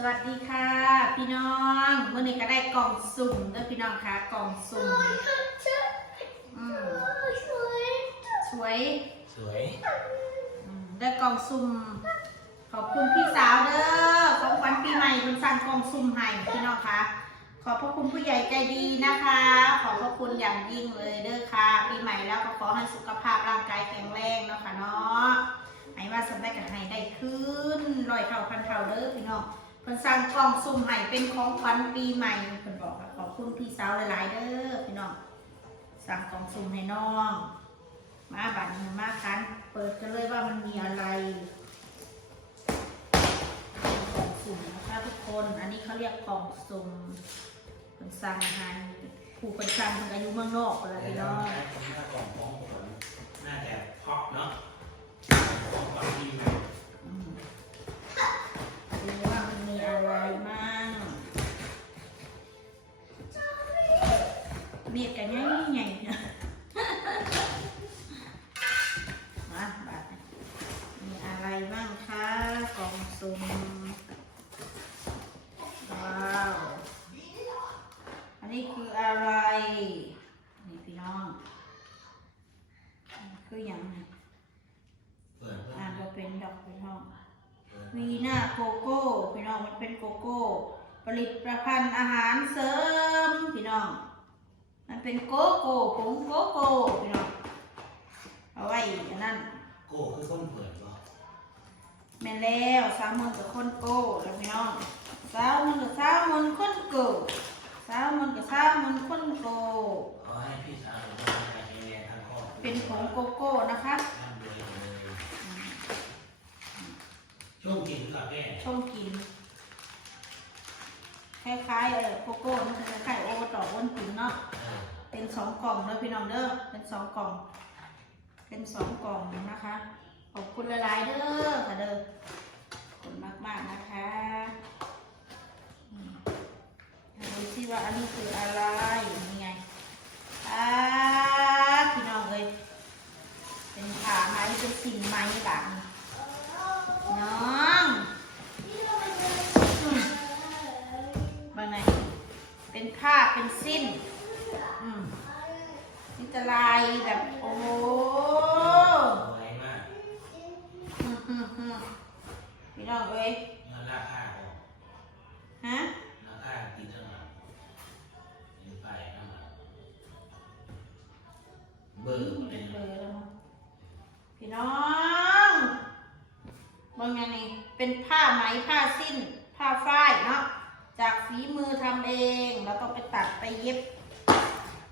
สวัสดีค่ะ พี่น้องเมื่อนี้ก็ได้กล่องสุ่มเด้อพี่น้องค่ะกล่องสุ่มอืมสวยสวยอืมได้กล่องสุ่มขอบคุณพี่สาวเด้อของขวัญปีใหม่คุณสั่งกล่องสุ่มให้พี่น้องค่ะ ขอบพระคุณผู้ใหญ่ใจดีนะคะ ขอบพระคุณอย่างยิ่งเลยเด้อค่ะ ปีใหม่แล้วก็ขอให้สุขภาพร่างกายแข็งแรงเนาะค่ะเนาะให้ว่าสำได้กับให้ได้ขึ้นร้อยเท่าพันเท่าเด้อพี่น้องเพิ่นสั่งกล่องสุ่มให้เป็นของขวัญปีใหม่เพิ่นบอกว่าขอบคุณพี่สาวหลายๆเด้อพี่น้องสั่งกล่องสุ่มให้น้อง มาบัดนี้มาคันเปิดกันเลยว่ามันมีอะไรกล่องสุ่มนะคะทุกคนอันนี้เขาเรียกกล่องสุ่มเพิ่นสั่งให้ผู้เพิ่นสั่งเพิ่นอายุเมืองนอกเละแต่พี่น้องนถ้ากล่องของผมน่าจะพาะเนาะของความ นี่พี่น้องคืออย่างไรเปิดเพื่ออ่านนว่าเป็นดอกพี่น้องเปิดวีน่าโกโก้พี่น้องมันเป็นโกโก้ ผลิตภัณฑ์อาหารเสริมพี่น้อง มันเป็นโกโก้ผงโกโก้พี่น้องเอาไว้อย่างนั้นโก้คือคนเปิดบ่แม่นแล้วสาวมือกับคนโก้แล้วพี่น้องสาวมือกับสาวมือคนโก้ สาวมือกับสาวมือคนโก้ขอให้พี่สาวผมทำงานแรงทางครอบครัวเป็นผงโกโก้นะคะร่ำรวยเลยช่วงกินกาแฟช่องกิน คล้ายๆเออโกโก้มันจะคล้ายๆโอต่อวนกินเนาะ เออเป็นสองกล่องเด้อพี่น้องเด้อ เป็นสองกล่อง เป็นสองกล่องนะคะ ขอบคุณหลายๆเด้อค่ะเด้อขอบคุณมากๆนะคะอืม ดูสิว่าอันนี้คืออะไรนี่ไงอ่าพี่น้องเอ้ยเป็นขาไม้เป็นสิ่งไม้แบบนี้น้องอืมบางไงเป็นผ้าเป็นสิ้นอืมนี่จะลายแบบโอ้โหสวยมากอืมอืมอืมพี่น้องเอ้ยเงินราคาออ เป็นผ้าไหมผ้าสิ้น ผ้าฝ้ายเนาะจากฝีมือทำเองแล้วก็ไปตัดไปเย็บ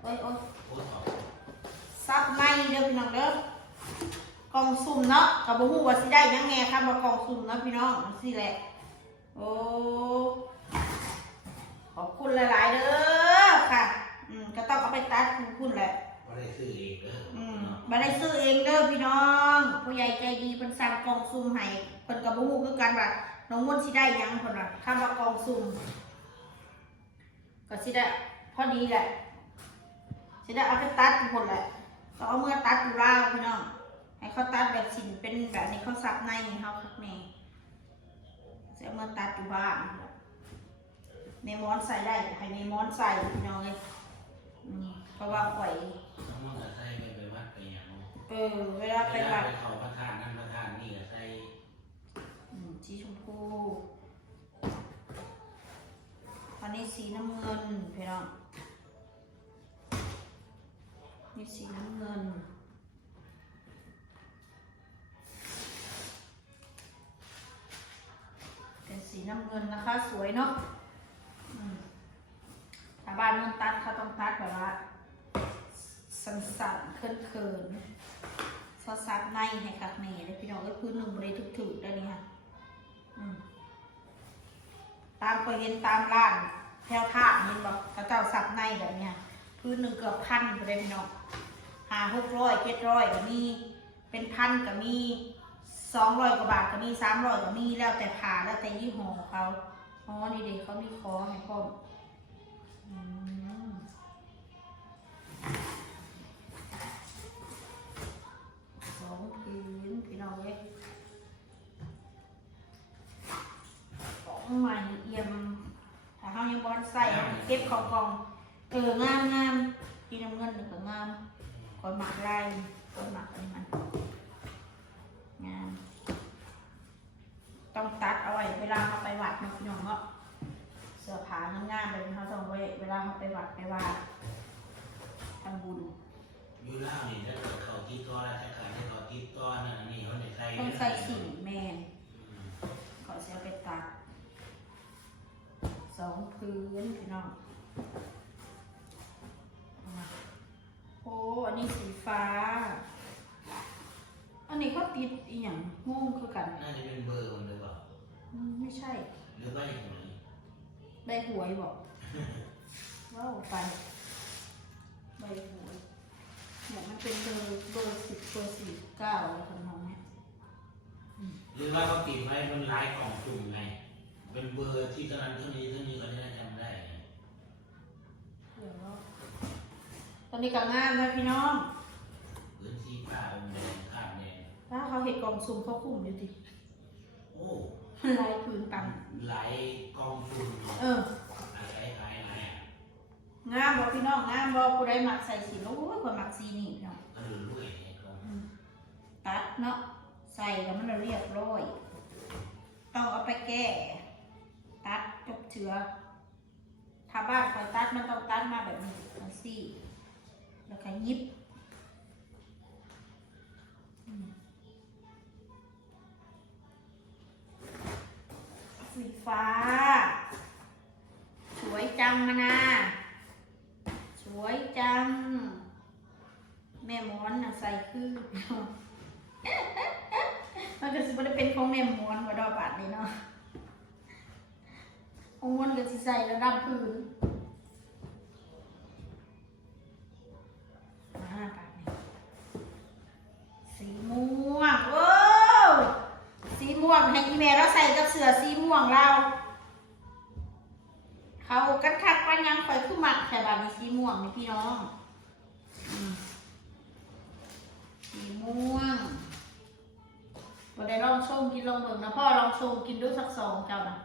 โอ้ยโอ้ยโอ้ตอบซับในเด้อพี่น้องเด้อกล่องสุ่มเนาะกับบุหูว่าสิได้หยังไงครับว่ากล่องสุ่มเนาะพี่น้องสิแหละโอ้ขอบคุณหลาย ๆ เด้อค่ะ อืมก็ต้องเอาไปตัดคุณคุณแหละก็ได้ซื้อเองเด้ออืมเนาะมาได้ซื้อเองเด้อพี่น้อง ผู้ใหญ่ใจดีเพิ่นสั่งกล่ องสุ่มให้เพิ่นกับบุหูคือกันว่าน้องมนต์สิได้หยังเพิ่นว่าคำว่ากล่องสุ่มก็สิได้พอดีแหละสิได้เอาไปตัดทุกคนแหละก็เอาเมื่อตัดอยู่ลาวพี่น้องให้เขาตัดแบบสินเป็นแบบนี้เขาซับในให้เขาคักแม่จะเอามื่อตัดอยู่บ้านในมอนใส่ได้ให้ในมอนใส่พี่น้องเลยอืมเพราะว่าข่อยสมมติว่าใส่ไปไปวัดไปอย่างเนาะเออเวลาไปเวลาวัดไปเขาพระธาตุนั่นพระธาตุนี่ก็ใส่ อืมสีชมพู อันนี้สีน้ำเงินพี่น้องนี่สีน้ำเงิน เป็นสีน้ำเงินนะคะ สวยเนาะถ้าบ้านมันตัดเขาต้องตัดแบบว่าสันสันเคินเคินซอสซับในให้คักแม่เลยพี่น้องก็พื้นหนึ่งบริทุกถูกๆได้นี่ค่ะ ไปเห็นตามร้านแถวท่าเห็นบอกเขาเจ้าสับในแบบเนี้ยพื้นหนึ่งเกือบพันเลยพี่น้องหาหกร้อยเจ็ดร้อยก็มีเป็นพันก็มีสองร้อยกว่าบาทก็มีสามร้อยก็มีแล้วแต่ผ่าแล้วแต่ยี่ห้อของเขาอ๋อนี่เด็กเขามีคอให้พ่อ ใส่เก็บเของกล่องเอองามงามที่น้ำเงินนี่ก็งามคอยหมักลายคอยหมักอันนี้มันงามต้องตัดเอาไว้เวลาเขาไปวัดเนาะพี่น้องเนาะเสื้อผ้างามๆแบบนี้เขาต้องไว้เวลาเขาไปวัดไปว่าทำบุญอยู่ล่างนี่ถ้าเกิดเขาที่ตัวราชการที่เขาที่ตัวนั่นอันนี่เขาจะใส่ต้องใส่สีแมนอืมขอเสียไปตัด สองพื้นพี่น้องอะโอ้อันนี้สีฟ้า อันนี้เขาติดอีหยังงงคือกัน น่าจะเป็นเบอร์มันหรือเปล่าอืมไม่ใช่ หรือว่าอย่างไรใบหวยบอกว้าวไปใบหวยเนี่ยมันเป็นเบอร์เบอร์สิบเบอร์สี่เก้าอะไรทำนองเนี้ยหรือว่าเขาติดไว้มันลายกล่องจุ่มไง เป็นเบอร์ที่เท่านั้นเท่านี้เท่านี้ก็จะได้จำได้ไงเดี๋ยวเราตอนนี้ก็งามนะพี่น้อง พื้นที่ผ้าองค์แดงข้ามแดงถ้าเขาเห็ดกล่องซุ่มเขาคุมอยู่ดิโอ้ลายพื้นต่ไหลกองทุนำเอออะไรขายอะไรอะงามบอกพี่น้องงามบอกกูได้หมักใส่สีโอ้ยคนหมักสีนี่พี่น้องก็เลยรวยไงกองอืมตัดเนาะใส่แล้วมันเรียบร้อยต้องเอาไปแก้ ตัดจบเชื้อ ถ้าบ้านคอยตัดมันต้องตัดมาแบบนี้มันซี่ แล้วก็ยิบสีฟ้า สวยจังมานาสวยจัง แม่ม้อนน่ะใส่คือมันก็สิบ่ได้เป็นของแม่ม้อนว่ดอกบาดนี่เนาะ ของม้วนก็สิใส่ระดับพื้นมาบาดนี้สีม่วงโอ้วสีม่วงให้อีแม่เราใส่กับเสือสีม่วงเราเขากันคักปันยังคอยคือหมักแต่บาดนี้สีม่วงนี่พี่น้องสีม่วงบ่ได้ลองชมกินลองเบิ่งนะพ่อลองชมกินดูสักสองเจ้านะ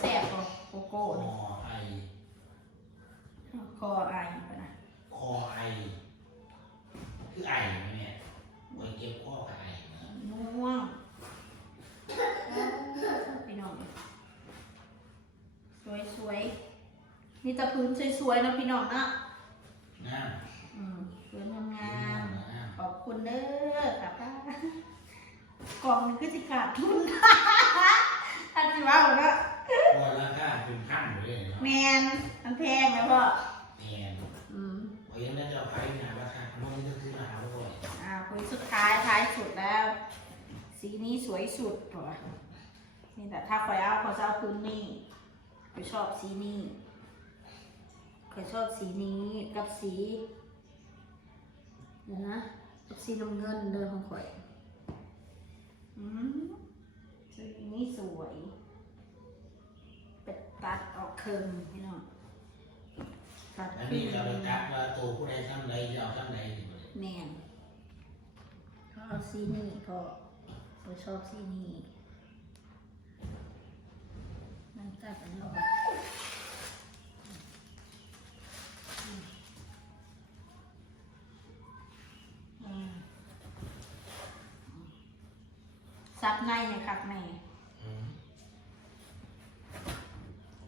แซ่บบ่โกโก้คนี่อไอคอไอไปนะคอไอ คือไอไหมเนี่ยเหมือนเก็บข้อกับไอนะม่วงพี่น้องสวยสวยๆนี่ตะพื้นสวยๆนะพี่น้องนะน้อืมพื้นงำามๆน้ำขอบคุณเด้อค่ะป้ากล่องหนึงก็สิขาดทุนท่านสิว่าบอกว่า พอราคาเป็นพันเลยเนาะ แมนมันแพงนะพ่อ แอน อืม โอ้ยน่าจะเอาไปงานราคามันก็คือราคาด้วย อ่าคุยสุดท้ายท้ายสุดแล้ว สีนี้ส วยสุดตัวนี่แต่ถ้าคอยเอาเขาจะเอาพื้นนี่คอยชอบสีนี้คอยชอบสีนี้กับสีเดี๋ยวนะกับสีน้ำเงินเดินของข่อยอืมสีนี้สวยเป็ดตัดออกเคิงพี่น้องตัดแล้วขึ้นี่นจะไปกักว่าตัวผู้ใดทำไรจะเอาทำไรอยู่เลยแมนเขาเอาสีนี่ก็ เขาชอบสีนี่มันตัดอันนี้ออกอืมซับในเนี่ยครับแม่อืม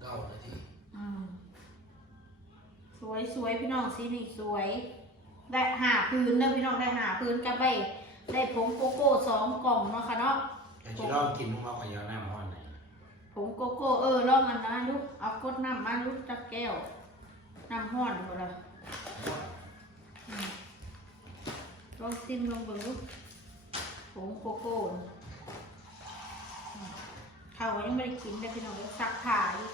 เก้านาทีอืมสวยสวยพี่น้องสีนี่สวย ได้หาพื้นเด้อพี่น้องได้หาพื้นกับใบ ได้ผงโกโก้สองกล่องเนาะค่ะเนาะแต่จะลองกินของเราขยาวน้ำห้อนไหนผงโกโก้เออลองอันนั้นลูกเอากดน้ำมาลูกจักแก้วน้ำห้อนหมดเลยอืมลองซิมลองเบิ่งลูกผงโกโก้อืมเขาก็ยังไม่ได้กินเลยพี่น้องเลยซักผ้าอยู่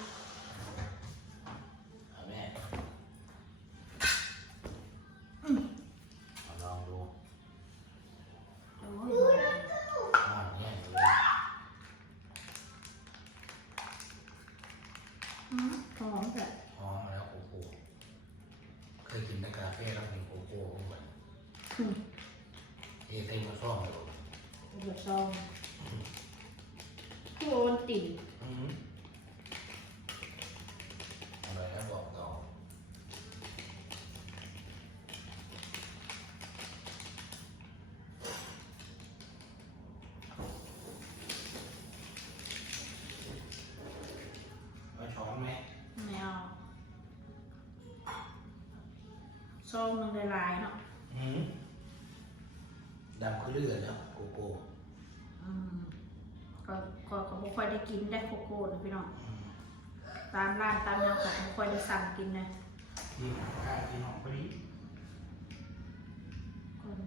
ซองโอนติ่งอะไรนะบอกต่อเอช้อนไหมไม่เอาโซ่งมันละลายเนาะดำคือเลือดเนาะโกโก้ ก็ก็ก็บ่ค่อยได้กินได้โกโก้นะพี่น้องอืมตามร้านตามยังก็บ่ค่อยได้สั่งกินนะที่กล้าที่น้องพอดีคน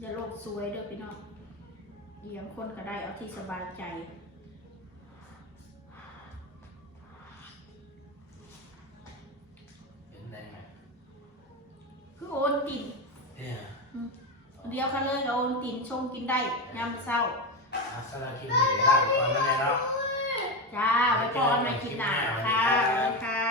อย่าโลกสวยเด้อพี่น้องเอียงคนก็ได้เอาที่สบายใจ เป็นได้ไหมคือโอนตินเนี่ย เดียวกันเลยก็โอนตินชงกินได้ยามเช้าอาสลาคิมเหนื่อยได้ก่อนนั่นแหละเนาะจ้าไว้ก่อนใหม่กินหนาค่ะ